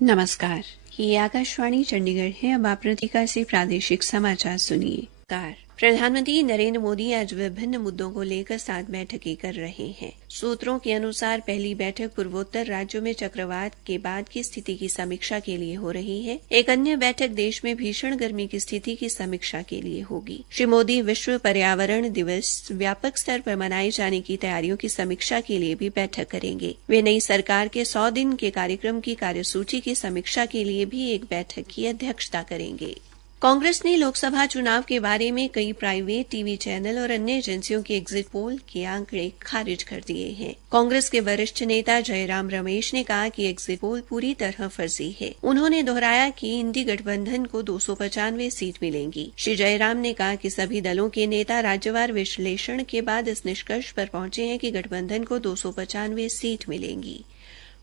नमस्कार, ये आकाशवाणी चंडीगढ़ है। अब आप प्रतिका से प्रादेशिक समाचार सुनिए। प्रधानमंत्री नरेंद्र मोदी आज विभिन्न मुद्दों को लेकर 7 बैठकें कर रहे हैं। सूत्रों के अनुसार पहली बैठक पूर्वोत्तर राज्यों में चक्रवात के बाद की स्थिति की समीक्षा के लिए हो रही है। एक अन्य बैठक देश में भीषण गर्मी की स्थिति की समीक्षा के लिए होगी। श्री मोदी विश्व पर्यावरण दिवस व्यापक स्तर पर मनाए जाने की तैयारियों की समीक्षा के लिए भी बैठक करेंगे। वे नई सरकार के 100 दिन के कार्यक्रम की कार्यसूची की समीक्षा के लिए भी एक बैठक की अध्यक्षता करेंगे। कांग्रेस ने लोकसभा चुनाव के बारे में कई प्राइवेट टीवी चैनल और अन्य एजेंसियों के एग्जिट पोल के आंकड़े खारिज कर दिए हैं। कांग्रेस के वरिष्ठ नेता जयराम रमेश ने कहा कि एग्जिट पोल पूरी तरह फर्जी है। उन्होंने दोहराया कि इंडी गठबंधन को 295 सीट मिलेंगी। श्री जयराम ने कहा कि सभी दलों के नेता राज्यवार विश्लेषण के बाद इस निष्कर्ष पर पहुंचे हैं कि गठबंधन को 295 सीट मिलेंगी।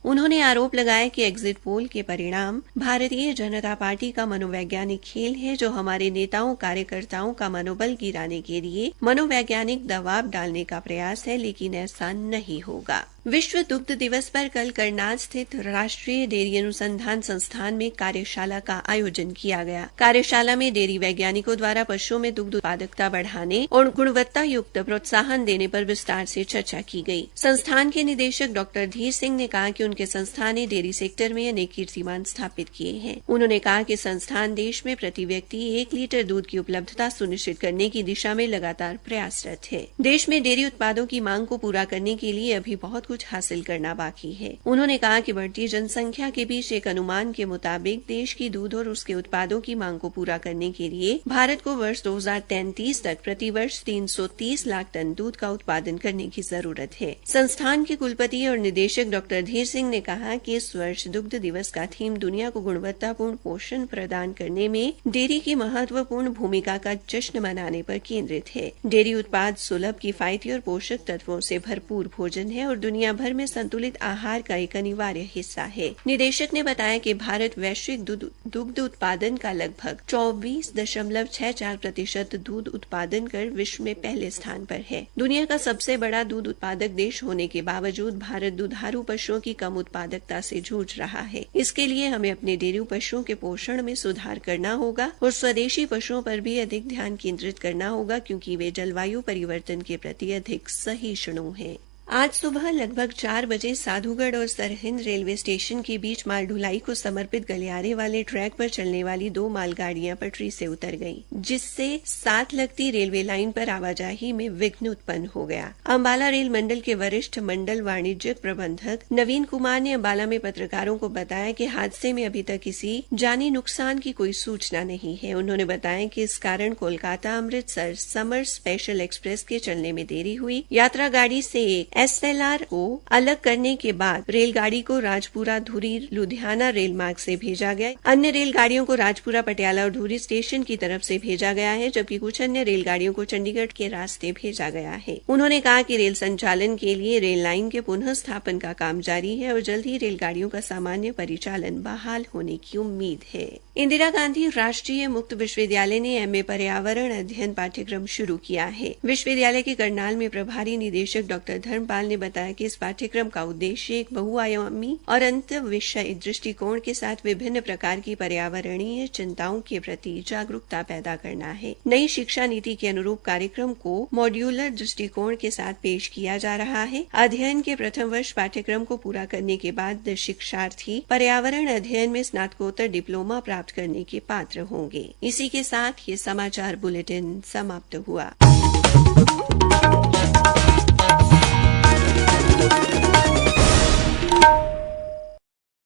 उन्होंने आरोप लगाया कि एग्जिट पोल के परिणाम भारतीय जनता पार्टी का मनोवैज्ञानिक खेल है, जो हमारे नेताओं कार्यकर्ताओं का मनोबल गिराने के लिए मनोवैज्ञानिक दबाव डालने का प्रयास है, लेकिन ऐसा नहीं होगा। विश्व दुग्ध दिवस पर कल करनाल स्थित राष्ट्रीय डेयरी अनुसंधान संस्थान में कार्यशाला का आयोजन किया गया। कार्यशाला में डेयरी वैज्ञानिकों द्वारा पशुओं में दुग्ध उत्पादकता बढ़ाने और गुणवत्ता युक्त प्रोत्साहन देने पर विस्तार से चर्चा की गई। संस्थान के निदेशक डॉक्टर धीर सिंह ने कहा कि उनके संस्थान ने डेयरी सेक्टर में अनेक कीर्तिमान स्थापित किए हैं। उन्होंने कहा कि संस्थान देश में प्रति व्यक्ति 1 लीटर दूध की उपलब्धता सुनिश्चित करने की दिशा में लगातार प्रयासरत है। देश में डेयरी उत्पादों की मांग को पूरा करने के लिए अभी बहुत कुछ हासिल करना बाकी है। उन्होंने कहा कि बढ़ती जनसंख्या के बीच एक अनुमान के मुताबिक देश की दूध और उसके उत्पादों की मांग को पूरा करने के लिए भारत को वर्ष 2033 तक प्रति वर्ष 330 लाख टन दूध का उत्पादन करने की जरूरत है। संस्थान के कुलपति और निदेशक डॉक्टर धीर सिंह ने कहा कि इस वर्ष दुग्ध दिवस का थीम दुनिया को गुणवत्तापूर्ण पोषण प्रदान करने में डेयरी की महत्वपूर्ण भूमिका का जश्न मनाने पर केंद्रित है। डेयरी उत्पाद सुलभ, किफायती और पोषक तत्वों से भरपूर भोजन है और दुनिया भर में संतुलित आहार का एक अनिवार्य हिस्सा है। निदेशक ने बताया कि भारत वैश्विक दुग्ध उत्पादन का लगभग 24.64% दूध उत्पादन कर विश्व में पहले स्थान पर है। दुनिया का सबसे बड़ा दूध उत्पादक देश होने के बावजूद भारत दुधारू पशुओं की कम उत्पादकता से जूझ रहा है। इसके लिए हमें अपने डेयरी पशुओं के पोषण में सुधार करना होगा और स्वदेशी पशुओं पर भी अधिक ध्यान केंद्रित करना होगा, क्योंकि वे जलवायु परिवर्तन के प्रति अधिक सहिष्णु हैं। आज सुबह लगभग 4 बजे साधुगढ़ और सरहिंद रेलवे स्टेशन के बीच माल ढुलाई को समर्पित गलियारे वाले ट्रैक पर चलने वाली 2 मालगाड़ियां पटरी से उतर गईं, जिससे साथ लगती रेलवे लाइन पर आवाजाही में विघ्न उत्पन्न हो गया। अंबाला रेल मंडल के वरिष्ठ मंडल वाणिज्यिक प्रबंधक नवीन कुमार ने अंबाला में पत्रकारों को बताया कि हादसे में अभी तक किसी जानी नुकसान की कोई सूचना नहीं है। उन्होंने बताया कि इस कारण Kolkata Amritsar summer special express के चलने में देरी हुई। यात्रा गाड़ी से एक SLR को अलग करने के बाद रेलगाड़ी को राजपुरा धुरी लुधियाना रेल मार्ग से भेजा गया। अन्य रेलगाड़ियों को राजपुरा पटियाला और धुरी स्टेशन की तरफ से भेजा गया है, जबकि कुछ अन्य रेलगाड़ियों को चंडीगढ़ के रास्ते भेजा गया है। उन्होंने कहा कि रेल संचालन के लिए रेल लाइन के पुनः स्थापन का काम जारी है और जल्द ही रेलगाड़ियों का सामान्य परिचालन बहाल होने की उम्मीद है। इंदिरा गांधी राष्ट्रीय मुक्त विश्वविद्यालय ने MA पर्यावरण अध्ययन पाठ्यक्रम शुरू किया है। विश्वविद्यालय के करनाल में प्रभारी निदेशक डॉक्टर धर्मपाल ने बताया कि इस पाठ्यक्रम का उद्देश्य एक बहुआयामी और अंत विषय दृष्टिकोण के साथ विभिन्न प्रकार की पर्यावरणीय चिंताओं के प्रति जागरूकता पैदा करना है। नई शिक्षा नीति के अनुरूप कार्यक्रम को मॉड्यूलर दृष्टिकोण के साथ पेश किया जा रहा है। अध्ययन के प्रथम वर्ष पाठ्यक्रम को पूरा करने के बाद शिक्षार्थी पर्यावरण अध्ययन में स्नातकोत्तर डिप्लोमा प्राप्त करने के पात्र होंगे। इसी के साथ ये समाचार बुलेटिन समाप्त हुआ।